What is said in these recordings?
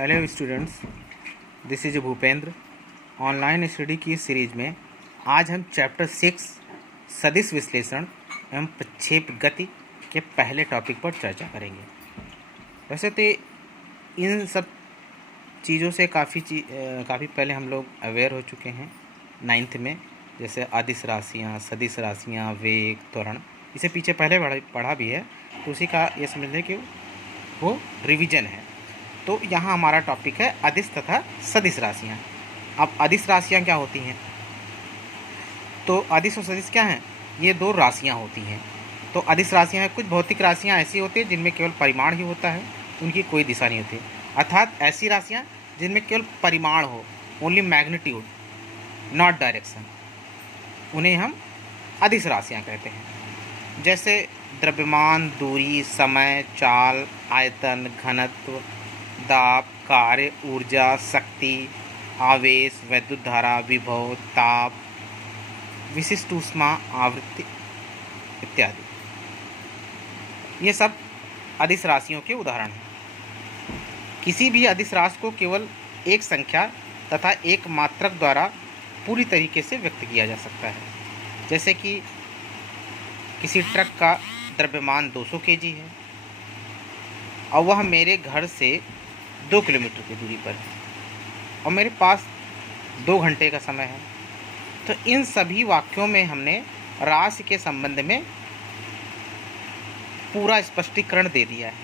Hello students, this is Bhupendra. Online study की इस series में आज हम चैप्टर 6 सदिश विश्लेषण एवं प्रक्षेप गति के पहले टॉपिक पर चर्चा करेंगे। वैसे तो इन सब चीज़ों से काफ़ी पहले हम लोग अवेयर हो चुके हैं 9th में, जैसे अदिश राशियाँ, सदिश राशियाँ, वेग, त्वरण। इसे पीछे पहले पढ़ा भी है, तो उसी का ये समझ लें कि वो रिवीजन है। तो यहाँ हमारा टॉपिक है अदिश तथा सदिश राशियाँ। अब अदिश राशियाँ क्या होती हैं? तो अदिश और सदिश क्या हैं? ये दो राशियाँ होती हैं। तो अदिश राशियाँ हैं, कुछ भौतिक राशियाँ ऐसी होती हैं जिनमें केवल परिमाण ही होता है, उनकी कोई दिशा नहीं होती। अर्थात ऐसी राशियाँ जिनमें केवल परिमाण हो, ओनली मैग्नीट्यूड, नॉट डायरेक्शन, उन्हें हम अदिश राशियाँ कहते हैं। जैसे द्रव्यमान, दूरी, समय, चाल, आयतन, घनत्व, दाब, कार्य, ऊर्जा, शक्ति, आवेश, वैद्युत धारा, विभव, ताप, विशिष्ट ऊष्मा, आवृत्ति इत्यादि, ये सब अदिश राशियों के उदाहरण हैं। किसी भी अदिश राशि को केवल एक संख्या तथा एक मात्रक द्वारा पूरी तरीके से व्यक्त किया जा सकता है। जैसे कि किसी ट्रक का द्रव्यमान 200 kg है और वह मेरे घर से 2 किलोमीटर की दूरी पर है और मेरे पास 2 घंटे का समय है। तो इन सभी वाक्यों में हमने राशि के संबंध में पूरा स्पष्टीकरण दे दिया है।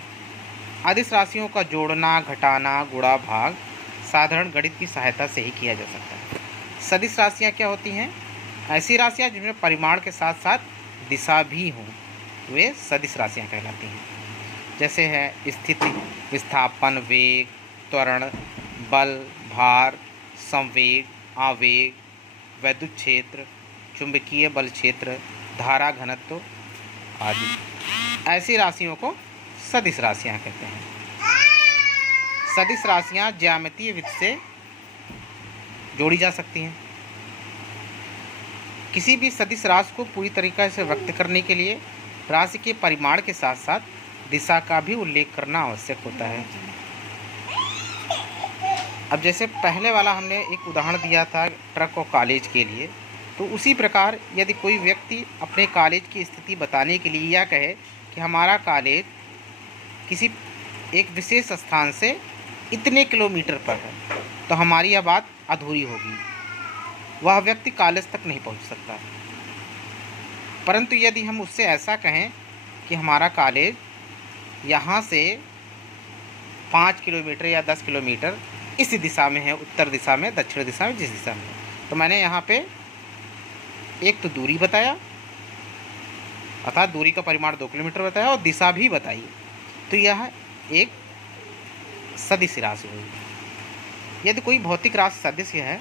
अदिश राशियों का जोड़ना, घटाना, गुणा, भाग साधारण गणित की सहायता से ही किया जा सकता है। सदिश राशियाँ क्या होती हैं? ऐसी राशियाँ जिनमें परिमाण के साथ साथ दिशा भी हों, वे सदिश राशियाँ कहलाती हैं। जैसे है स्थिति, विस्थापन, वेग, त्वरण, बल, भार, संवेग, आवेग, वैद्युत क्षेत्र, चुंबकीय बल क्षेत्र, धारा घनत्व आदि। ऐसी राशियों को सदिश राशियाँ कहते हैं। सदिश राशियाँ ज्यामितीय विधि से जोड़ी जा सकती हैं। किसी भी सदिश राशि को पूरी तरीके से व्यक्त करने के लिए राशि के परिमाण के साथ साथ दिशा का भी उल्लेख करना आवश्यक होता है। अब जैसे पहले वाला हमने एक उदाहरण दिया था ट्रक और कॉलेज के लिए, तो उसी प्रकार यदि कोई व्यक्ति अपने कॉलेज की स्थिति बताने के लिए यह कहे कि हमारा कॉलेज किसी एक विशेष स्थान से इतने किलोमीटर पर है, तो हमारी यह बात अधूरी होगी। वह व्यक्ति कॉलेज तक नहीं पहुंच सकता। परंतु यदि हम उससे ऐसा कहें कि हमारा कॉलेज यहाँ से 5 किलोमीटर या 10 किलोमीटर इस दिशा में है, उत्तर दिशा में, दक्षिण दिशा में, जिस दिशा में, तो मैंने यहाँ पे एक तो दूरी बताया, अर्थात दूरी का परिमाण 2 किलोमीटर बताया और दिशा भी बताई, तो यह एक सदिश राशि हुई। यदि कोई भौतिक राशि सदिश है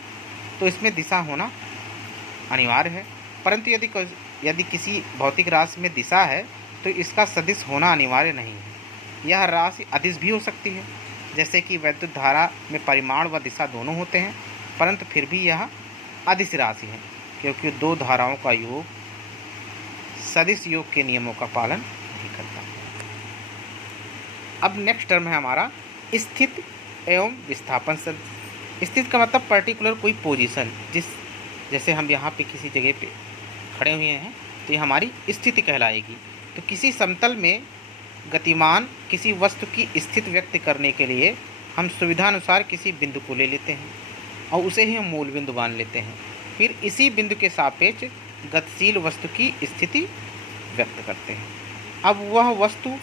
तो इसमें दिशा होना अनिवार्य है, परंतु यदि किसी भौतिक राशि में दिशा है तो इसका सदिश होना अनिवार्य नहीं है। यह राशि अदिश भी हो सकती है, जैसे कि वैद्युत धारा में परिमाण व दिशा दोनों होते हैं, परंतु फिर भी यह अदिश राशि है क्योंकि दो धाराओं का योग सदिश योग के नियमों का पालन नहीं करता। अब नेक्स्ट टर्म है हमारा स्थित एवं विस्थापन सदिश। स्थित का मतलब पर्टिकुलर कोई पोजीशन, जैसे हम यहाँ पे किसी जगह पे खड़े हुए हैं तो ये हमारी स्थिति कहलाएगी। तो किसी समतल में गतिमान किसी वस्तु की स्थिति व्यक्त करने के लिए हम सुविधानुसार किसी बिंदु को ले लेते हैं और उसे ही हम मूल बिंदु मान लेते हैं। फिर इसी बिंदु के सापेक्ष गतिशील वस्तु की स्थिति व्यक्त करते हैं। अब वह वस्तु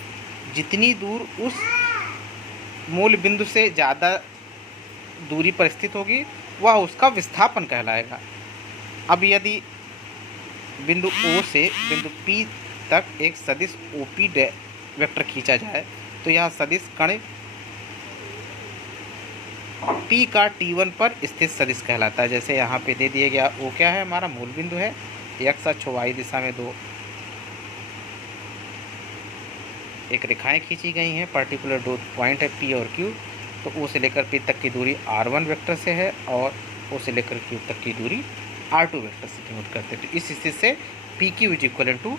जितनी दूर उस मूल बिंदु से ज़्यादा दूरी पर स्थित होगी वह उसका विस्थापन कहलाएगा। अब यदि बिंदु O से बिंदु P तक एक सदिश OP वेक्टर खींचा जाए तो यह सदिश कण P का T1 पर स्थित सदिश कहलाता है। जैसे यहाँ पे दे दिया गया O क्या है, हमारा मूल बिंदु है, x अक्ष y दिशा में दो एक रेखाएं खींची गई हैं, पर्टिकुलर दो पॉइंट है P और Q। तो O से लेकर P तक की दूरी R1 वेक्टर से है और O से लेकर Q तक की दूरी R2 वेक्टर से डिनोट करते हैं। तो इस स्थिति से PQ is equal to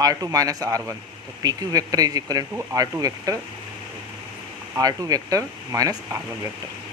R2 minus R1, तो PQ vector is equal to R2 vector R2 vector minus R1 vector.